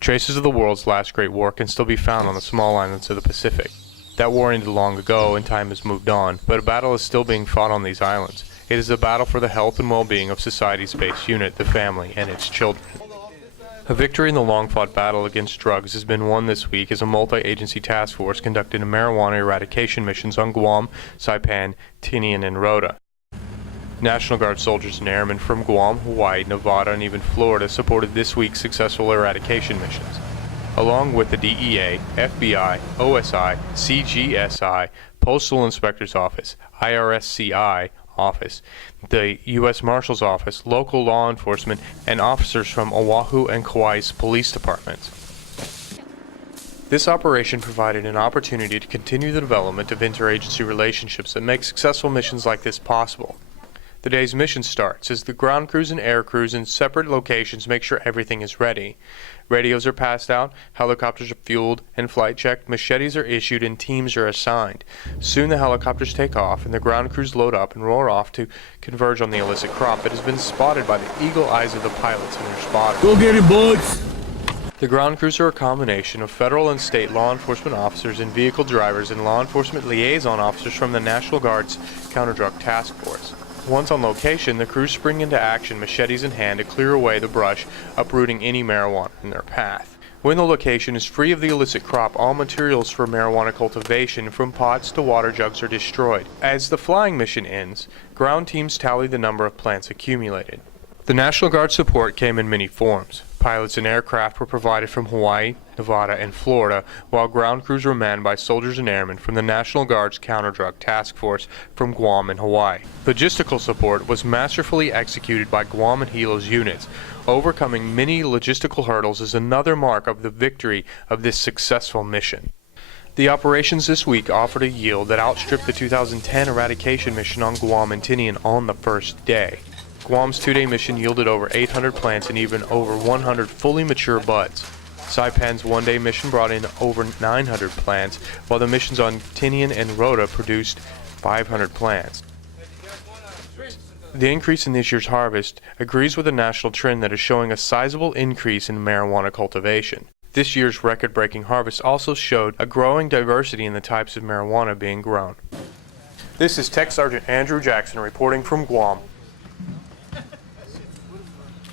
Traces of the world's last great war can still be found on the small islands of the Pacific. That war ended long ago and time has moved on, but a battle is still being fought on these islands. It is a battle for the health and well-being of society's base unit, the family, and its children. A victory in the long-fought battle against drugs has been won this week as a multi-agency task force conducted marijuana eradication missions on Guam, Saipan, Tinian, and Rota. National Guard soldiers and airmen from Guam, Hawaii, Nevada, and even Florida supported this week's successful eradication missions. Along with the DEA, FBI, OSI, CGSI, Postal Inspector's Office, IRSCI Office, the U.S. Marshal's Office, local law enforcement, and officers from Oahu and Kauai's police departments. This operation provided an opportunity to continue the development of interagency relationships that make successful missions like this possible. The day's mission starts as the ground crews and air crews in separate locations make sure everything is ready. Radios are passed out, helicopters are fueled and flight checked, machetes are issued, and teams are assigned. Soon the helicopters take off and the ground crews load up and roar off to converge on the illicit crop that has been spotted by the eagle eyes of the pilots and their spotters. Go get him, boys! The ground crews are a combination of federal and state law enforcement officers and vehicle drivers and law enforcement liaison officers from the National Guard's Counterdrug Task Force. Once on location, the crews spring into action, machetes in hand, to clear away the brush, uprooting any marijuana in their path. When the location is free of the illicit crop, all materials for marijuana cultivation, from pots to water jugs, are destroyed. As the flying mission ends, ground teams tally the number of plants accumulated. The National Guard support came in many forms. Pilots and aircraft were provided from Hawaii, Nevada, and Florida, while ground crews were manned by soldiers and airmen from the National Guard's Counterdrug Task Force from Guam and Hawaii. Logistical support was masterfully executed by Guam and Hilo's units. Overcoming many logistical hurdles is another mark of the victory of this successful mission. The operations this week offered a yield that outstripped the 2010 eradication mission on Guam and Tinian on the first day. Guam's two-day mission yielded over 800 plants and even over 100 fully mature buds. Saipan's one-day mission brought in over 900 plants, while the missions on Tinian and Rota produced 500 plants. The increase in this year's harvest agrees with a national trend that is showing a sizable increase in marijuana cultivation. This year's record-breaking harvest also showed a growing diversity in the types of marijuana being grown. This is Tech Sergeant Andrew Jackson reporting from Guam.